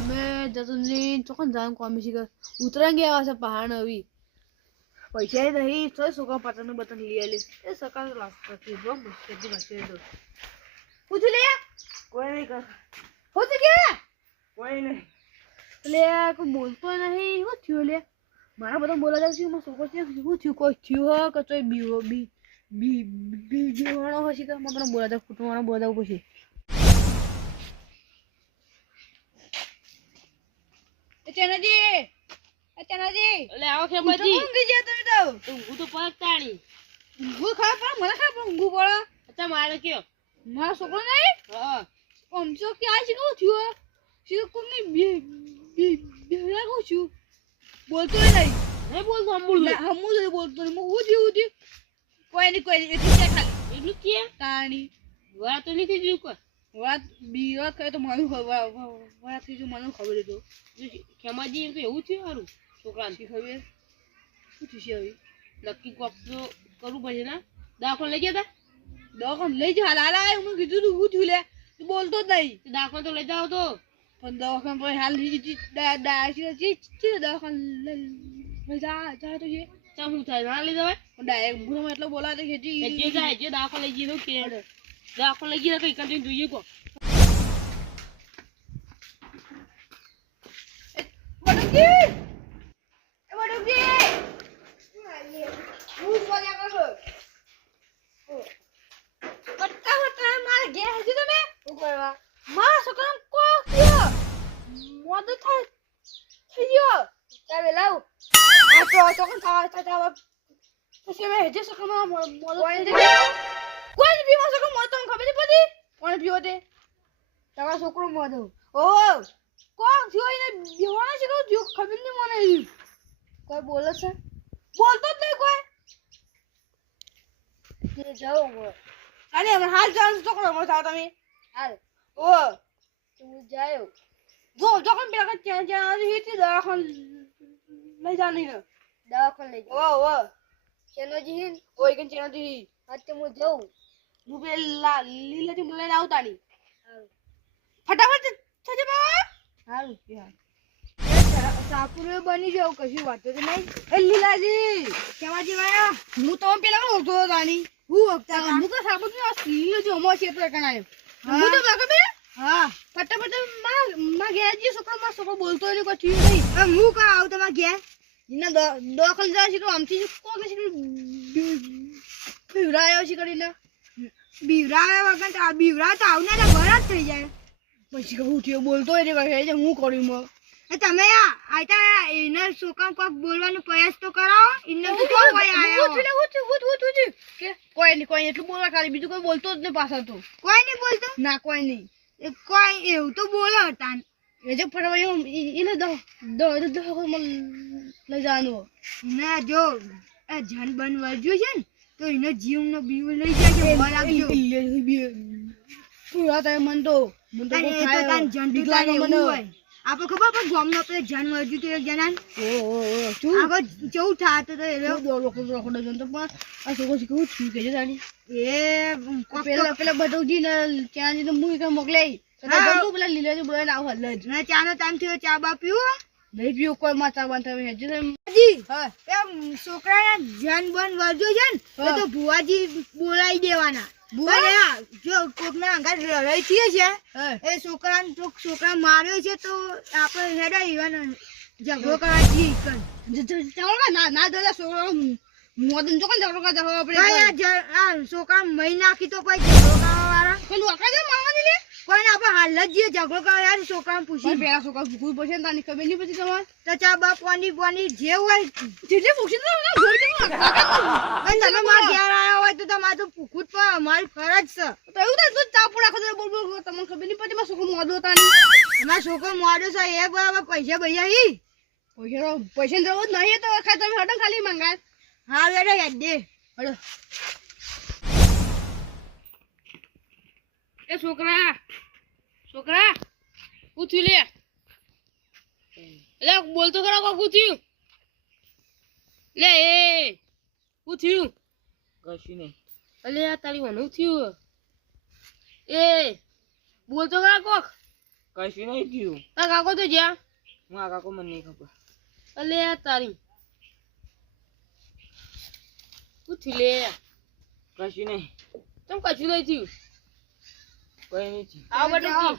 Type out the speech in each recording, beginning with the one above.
કોમે જતની ચોકન જાન કોમે શીખ ઉતરાંગે આવા છે પહાડ આવી પૈસા નહીં તો સુકા પતન બતન લઈ આલે એ સકાળ લાસ્ટ કરતી બમ કેદી વાસે તો પૂછ લે કોઈ નહીં કર પૂછ કે કોઈ નહીં લે કોઈ બોલતો નહીં હું થયો લે મારા બધા બોલા જાવ છે માં સોકો છે હું થયું કોઈ થયું હ કે તોય બી વાળો હશે કે મને બોલા જાવ કુટુંબ બોલા જાવ પછી ચનાજી એટલે આવો કે બજી ઊંઘી ગયા તમે તો ઊંઘું તો પડતાણી ઊંઘું ખા પણ મને ખા પણ ઊંઘું પડે અચ્છા મારે કયો મારો છોકરો નહીં હા ઓમસો કે આ છે કહું થયું છે કોની બેરા કહું છું બોલતો નહીં બોલતો હમું બોલતો નહીં હું થયું કોઈ નહીં એટલું કે ખાલી એટલું કે તાણી વાત તો નથી જોયું કોઈ વાત બીવા કહે તો મને વાત થઈ મને ખબર હતો ખેમાજી એમ તો એવું થયું સારું છોકરાને ખબર શું થયું છે હવે નક્કી કોક તો કરવું પડશે ને દવાખાને લઈ ગયા હતા દવાખાને લઈ જાવ હાલ હું કીધું તું શું થયું લે તું બોલતો જ નહીં દવાખાને તો લઈ જાવ તો પણ દવાખાને પર હાલ દવાખાને લઈ જા તો છે ચા શું થાય ના લઈ જવાય ડાયરેક્ટ ભૂલમાં એટલો બોલાતો કે જે જાય જે દવાખાને લઈ જઈએ કે દવાખાને લઈ ગયા કઈ કંઈ જોઈએ કો છોકરો મોઢો ઓ કોણ થયો એને બેહોણા છે કહું થયું ખબર નહીં મને કોઈ બોલે છે બોલતો જ નહીં કોઈ તે જાઓ અરે મને હાલ જાણ છોકરો મત આવ તમે હાલ ઓ તું જાયો જો જોકન બેગા ત્યાં હીતી દવાખાન લઈ જાની ને દવાખાન લઈ જા ઓ ચેનોજી ઓય કે ચેનોજી અત્તે હું જાઉં હું બે લીલાજી મને લઈને આવતાની ફટાફટ થજે બા હાલ સાપુરે બની જાવ કશું વાત તો નહીં એ લીલાજી કેવાજી વાયા હું તો પેલા ઓળખતો તાની હું ઓળખતા હું તો સાપુર લીલાજી ઓમો છે એટલે કણાયો હું તો બાકા બે હા ફટાફટ માં ગેજી છોકરો બોલતો નહીં કોઈ થયું નહીં હું કા આવ તમાર ઘે ઇના દોખલ જાય છે તો આમથી કોક છે બીવરાયો છે કરીને બીવરાયો વગર તો બીવરા તો આવનારા ભરાત થઈ જાય પછી કહું થયો બોલતો એને કહે હું કર્યું તમે આતા એને છોકરા કોક બોલવાનો પ્રયાસ તો કરાવો ઇને તો કોઈ આયા કે કોઈ નહીં એટલું બોલવા ખાલી બીજું કોઈ બોલતો જ નહીં પાછા તો કોઈ નહીં બોલતો ના કોઈ નહીં કોઈ એવું તો બોલો હતા એ જે ફરવા એને દો લઈ જવાનું ના જો આ જાન બન વર્જ્યું છે ને તો એનો જીવનો બીવ લઈ જાય બરાબર પૂરા થાય મન તો આપણે ખબર પણ ગામનો પેલો જાન વર્જ્યું તો એક જણા આગળ ચૌ થાતો તો એ રોકડો જનતો પણ આ છોકરો કેવું થયું કે જાણી એ પેલા બધું ને ત્યાં તો મુઈ કે મોકલે પેલા લીલા બોલે આવ હલ જ ના ચાનો ટાઈમ થયો ચા બા પીવો નહીં પીવો કોઈ માં ચા બાંધ જી હા એમ છોકરાના જાન બન વર્જો છે ને તો ભુવાજી બોલાવી દેવાના ભુવા જો કોકના અંગાર રહી થઈએ છે એ છોકરા માર્યો છે તો આપણે હેડા ઈવાના ઝઘડો કરવાથી ના દાદા છોકરો મોદન ચોકન ઝઘડો કરવા આપણે આ છોકરા મહી નાખી તો પછી ઝઘડો કરવા વાળા પેલું આખા જે મારવાની લે કોઈ ને આપણે હાલ જ ઝઘડો કરવા યાર છોકરાને પૂછી પેલા છોકરા ભૂખું પડશે ને તાની ખબર નહીં પછી તમારે તો ચા બા પાણી જે હોય જેટલી પૂછી તમે મારા ઘેર આવ્યા હોય તો તમારે તો ભૂખું જ પણ અમારી ફરજ છે તો એવું થાય ચા પૂરા ખબર બોલ તમને ખબર નહીં પડતી મારા છોકરો મોડો તાની અમારા છોકરો મોડો છે એ બરાબર પૈસા ભૈયા પૈસા જવું જ નહીં તો તમે હટો ખાલી મંગાય હા વેડે યાદ દે હડો એ છોકરા પૂછ્યું લે એટલે બોલતો ખરા કોક પૂછ્યું લે એ પૂછ્યું કશું નહીં અલે આ તારી વાનું થયું એ બોલતો ખરા કોક કશું નહીં થયું. આ કાકો તો જ્યાં હું આ કાકો મને નહીં ખબર. અલે આ તારી પૂછી લે કશું નહીં. તમ કશું નહીં થયું કોઈ નહીં થયું. આવો બટુકી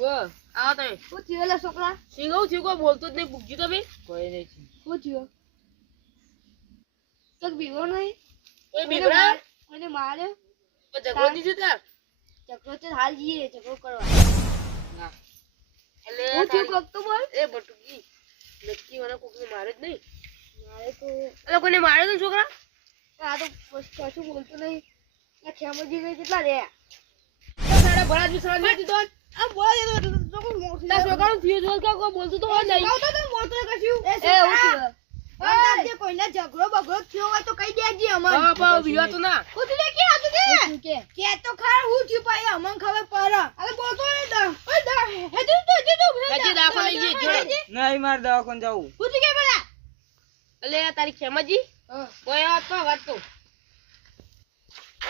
વો આવો તમે શું થયું લે છોકરા? સિંગો થયું કોઈ બોલતો જ નહીં પૂછ્યું તમે કોઈ નહીં થયું. શું થયું? તો બીવો નહીં? એ બીબડા કોઈને માર્યો? ઝઘડો દીધું તાર ઝઘડો તો હાલ જઈએ ઝઘડો કરવા. ના. એટલે શું થયું કોક તો બોલ. એ બટુકી નક્કી મને કોકને મારે જ નહીં મારે તો અલે કોઈને માર્યો તો છોકરા આ તો કશું બોલતો નહીં. આ ખેમજી ભાઈ કેટલા રહ્યા? તારા ભરા જ વિશ્વાસ નથી દીધો આ બોલ એ તો કોઈ મોટું તાર છોકરાનું થયું જોર કે કોઈ બોલતું તો હોય નહીં તો મોટો કશું. એ જે કોઈને ઝઘડો બગડો થયો હોય તો કહી દેજે અમન. હા પાવ વિવા તો ના પૂછ લે કે હાજુ કે તો ખરા હું થયું પાઈ અમન ખબર પર. અરે બોલતો નહીં દા. ઓય દા હેજુ તો હજી દાખલ લઈ જઈએ જોડે નહીં મારે દવાખાને જવું. પૂછ કે પેલા. અલે આ તારી ખેમાજી કોઈ વાત તો વાત તો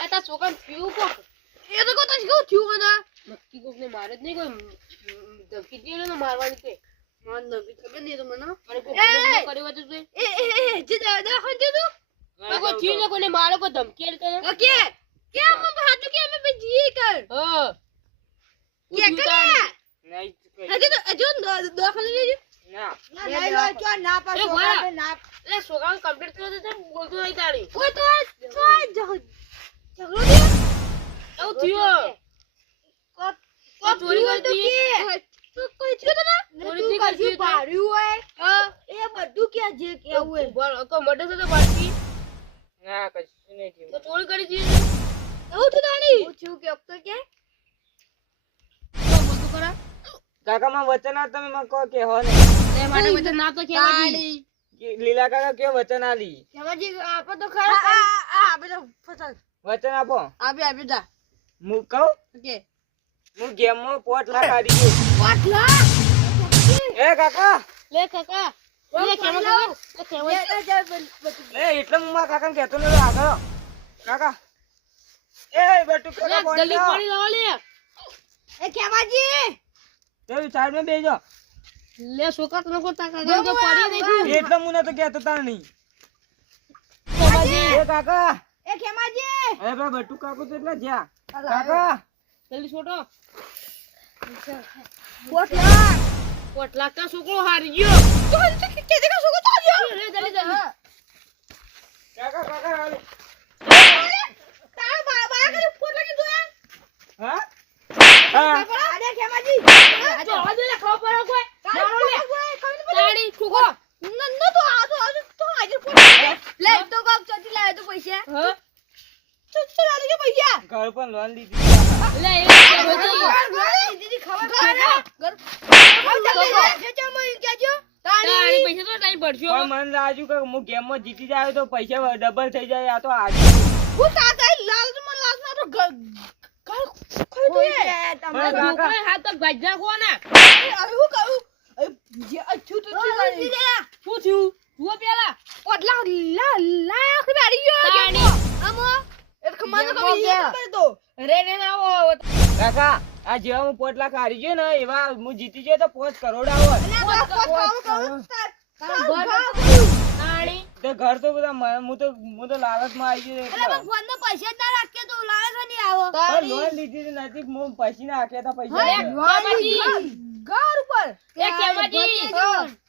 આ તાર છોકરાને થયું કોક એ તો કોતો શું થયું મને? નક્કી કોકને મારે જ નહીં કોઈ ધમકી દીધો ને મારવાની તે મને નક્કી ખબર નહીં તો મને અને કોક કર્યું હતું તે જે દાદા હંજે તું કોઈ થયું ને કોઈને મારો કોઈ ધમકી આલી તને ઓકે કે અમે હાજુ કે અમે જીએ કર હા કે કલા નહીં કોઈ. હજુ દવાખાને લેજો. ના. ના લો ચો ના પાછો ના. એટલે છોકરાને કમ્પ્લીટ કર્યો તો બોલતો નહીં તારી ઓય તો ઝઘડો દે. એવું થયું કોક ચોરી ચોરી કરી તો કોઈ થયું તો ના ચોરી તું નહીં કરી કશું પાડ્યું હોય હા એ બધું કે જે કેવું હોય. બોલ કો મડે તો બાકી ના કશું નહીં થયું. તો ચોરી કરી દી એવું થયું તાણી પૂછ્યું કે તો કે બોલતું કરા કાકા માં વચન આ તમે મને કહો કે હો ને તે માટે વચન ના તો ખેમાજી લીલા કાકા કે વચન આલી કેવાજી આપો તો ખરા આ બધો ફસલ વચન આપો. આપે જા હું કહું કે હું ગેમમાં 5 લાખ હારી ગયો. પાટલા એ કાકા લે કાકા લે ખેમા લે ખેમા એ એટલે હું મારા કાકાને કહેતો નતો આગળ કાકા એ બટુ લે કાકા બોલ જલ્દી પાણી લાવો લે એ કેવાજી તે સાઈડ માં બેજો. લે છોકરા તને કોઈ તા કાકા તો પડી નહીં એટલે હું નતો કહેતો તાર નહીં. ખેમાજી એ કાકા એ કેમાજી અરે ભાઈ બટુ કાકુ તો એટલે જ્યાં કાકા જલ્દી છોટો પાટલા પોટલા કા છોકરો હારી ગયો તો કે દેખા સુકો તો જો લે જલ્દી જલ્દી કાકા કાકા હાલે. તા બા કરે પાટલા કે જોયા હા હા અરે કેમાજી જો આજે લે ખાવ પર કોઈ મારો લે તાળી છોકરો ન તો આ તો આજે પાટલા લે તો કોક ચોટી લાવે તો પૈસા હા તો લાવે કે પૈસા ઘર પર લોન લીધી કાકા. લે એ દીદી ખબર ઘર જે ચમઈ કેજો તાળી પૈસા તો ટાઈમ ભરજો પણ મને લાગ્યું કે હું ગેમમાં જીતી જાય તો પૈસા ડબલ થઈ જાય. આ તો આજે હું તાતા લાલ માં લાલ ના તો ઘર ખોઈ દે પણ કાકા છોકરા હાથ તો ગાજ્યા કો ને હું કહું જે અછું તો શું શું થયું જુઓ પેલા ઓટલા લાખ બેરી ગયો તાળી આમો એ ખમાનો ખબર તો રે રે ના આવો કાકા આ જેવા હું 5 લાખ હારી ગયો ને એવા હું જીતી ગયો તો 5 કરોડ આવે. તાળી તે ઘર તો બધા હું તો લાલચમાં આવી ગયો એટલે. ફોન માં પૈસા ના રાખે તો લાલચ નહીં આવો પણ લોન લીધી હતી નથી હું પછી ના આખ્યા હતા પૈસા ખેમાજી ઘર ઉપર એ ખેમાજી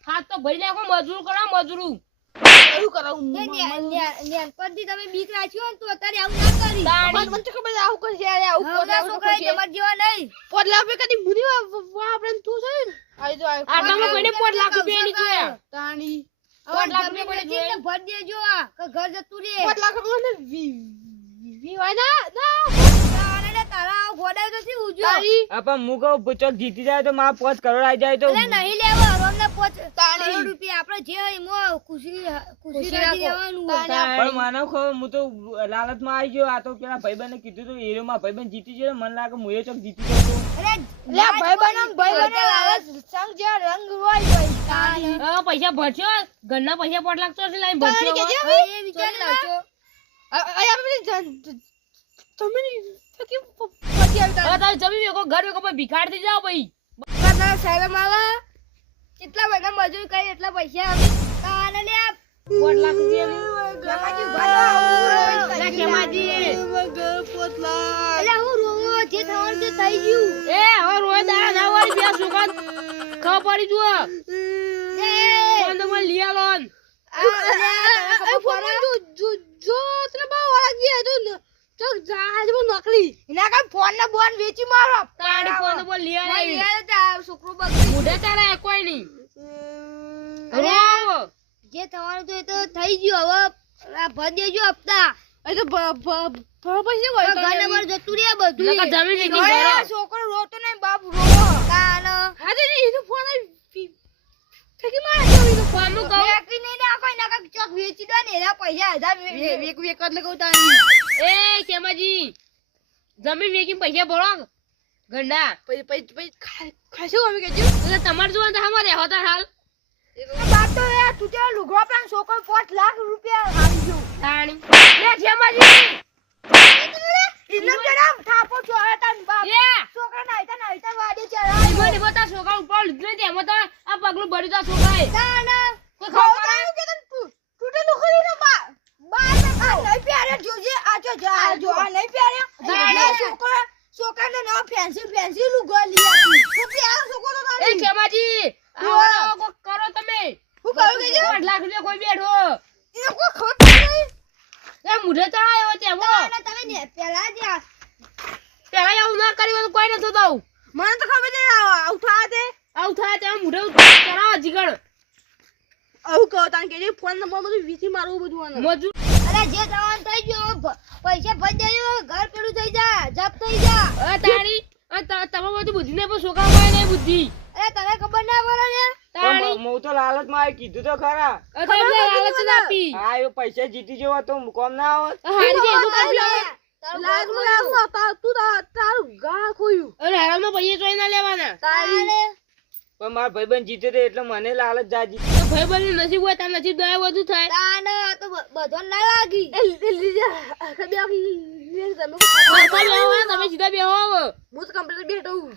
હાથ તો ભરી નાખો મજૂર કરો મજૂરું એવું કરાવું પરથી તમે બીક રાખ્યો ને તો અત્યારે આવું ના કરી તાળી મને તો ખબર આવું કરશે યાર આવું છોકરા તમાર જેવા નહીં પોટલા પે કદી મુની આપણે તું છે ને આઈ તો આટલામાં કોઈને 5 લાખ રૂપિયા ની જોયા તાણી 5 લાખ રૂપિયા કોઈને જોયા ભર દેજો આ કે ઘર જતું રે 5 લાખ મને વી હોય ના તારે તારા ગોડાય નથી ઉજો આ પણ હું કહું ચોક જીતી જાય તો મારા 5 કરોડ આવી જાય તો અરે નહીં લેવો અમને 5 કરોડ રૂપિયા આપણે જે હોય મો ખુશી રાખી લેવાનું પણ માનો ખો હું તો લાલચમાં આવી ગયો. આ તો પેલા ભાઈબંધને કીધું તો એરો માં ભાઈબંધ જીતી ગયો. મને લાગે હું એ ચોક જીતી ગયો તો. અરે લે ભાઈબંધ લાલચ સંગ જે રંગ હોય તાણી પૈસા ભરશો ઘરના પૈસા 5 લાખ તો લાઈન ભરશો એ વિચાર લાવજો આપણે તમે કે પછી આવતા તારે જમી વેકો ઘર વેકો ભિખાર થઈ જાવ ભાઈ તમને શરમ આવે કેટલા મહિના મજૂરી કરી એટલા પૈસા આવે તાને લે 5 લાખ રૂપિયા કેમાજી પોતલા એટલે હું રોવો જે થવાનું તે થઈ ગયું એ હવે રોય દાડા ના વાળી બે છોકરા ખબર પડી જુઓ ફોન તો મને લઈ આલો ફોન ને બોન વેચી મારો તારી ફોન તો બોલ લઈ આલી છોકરો બગડી મુઢે તારા કોઈ નહીં અરે રોવો જે થવાનું તો એ તો થઈ ગયું હવે આ ભર દેજો હપ્તા એ તો પૈસા હોય ઘર નંબર જતું રે બધું નકર જમીન વેચી ઘરો. છોકરો રોતો નહીં બાપ રોવો કાન હાજે એનો ફોન ઠેકી માર તો ફોન નું કહું વેચી નહીં ના કોઈ ના ચોક વેચી દો ને એના પૈસા હજાર વેક એટલે કહું તારી એ કેમાજી જમીન વેચી પૈસા ભરો ગંડા ખાસું અમે કેજો એટલે તમારે જોવાનું તો અમારે હોતા હાલ બાપ તો એ તું તે લુગડો પણ છોકરો 5 લાખ રૂપિયા આવી ગયો તાણી લે જેમાજી ઇન્નો જરા થાપો છો હતા બાપ એ છોકરા નાઈતા વાડી ચડાય ઈમો નિમો તા છોકરા ઉપર લીધું ને એમાં તો આ પગલું ભર્યું તા છોકરાએ તાના કોઈ ખબર કે તને તૂટે લુખડી નો બા નહીં પ્યારે જોજે આજો જો આ નહીં પ્યારે છોકરાને ના ફેન્સી લુગડો લઈ આપી તો પ્યાર છોકરો તો એ તારી કેમાજી આવો કોક કરો તમે હું કરું કે 5 લાખ રૂપિયા કોઈ બેઠો એ કોઈ ખોટ નહીં એ મુઢે તો આવ્યો તેમાં તમે ને પેલા જ પેલા એવું ના કર્યું તો કોઈ નતો દઉં મને તો ખબર નહીં ઉઠા દે આવું થાય તેમાં મુઢે કરાવો જીગણ આવું કહો તાન કે ફોન નંબર બધું વીસી મારવું બધું આને મજૂર અરે જે જવાન થઈ ગયો પૈસા ભજ દેજો ઘર પેલું થઈ જા જપ થઈ જા અ તારી તમે બધું બુદ્ધિ ને પણ છોકરા હોય નહીં બુદ્ધિ અરે તને ખબર ના પડે ને તારી હું તો લાલચમાં આવી કીધું તો ખરા એટલે લાલચ જ આપી હા એ પૈસા જીતી જવો તો કોમ ના આવે હારી જે એનું કામ લાવે તું તારું ગા ખોયું અરે હારામાં પૈસા ચોઈ ના લેવાના તારે પણ મારા ભાઈબંધ જીતે તે એટલે મને લાલચ જાજી તો ભાઈ બની નસીબ હોય તાર નસીબ દયા બધું થાય તાને આ તો બધો ના લાગી તમે સીધા બેહો હવે હું તો કમ્પ્લીટ બેઠો હું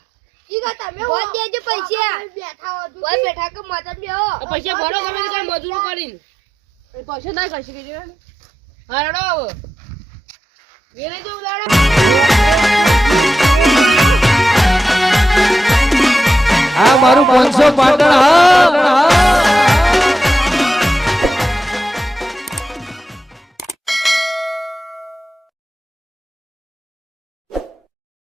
ઠીક છે તમે ભજ દેજો પૈસા બેઠા હો કોઈ બેઠા કે મતન બેહો આ પૈસા ભરો ગમે તે કાંઈ મજૂરો કરીને પૈસા ના કરશે કે હારડો હવે વેલે જો ઉડાડો આ મારું 500 પાટણ હા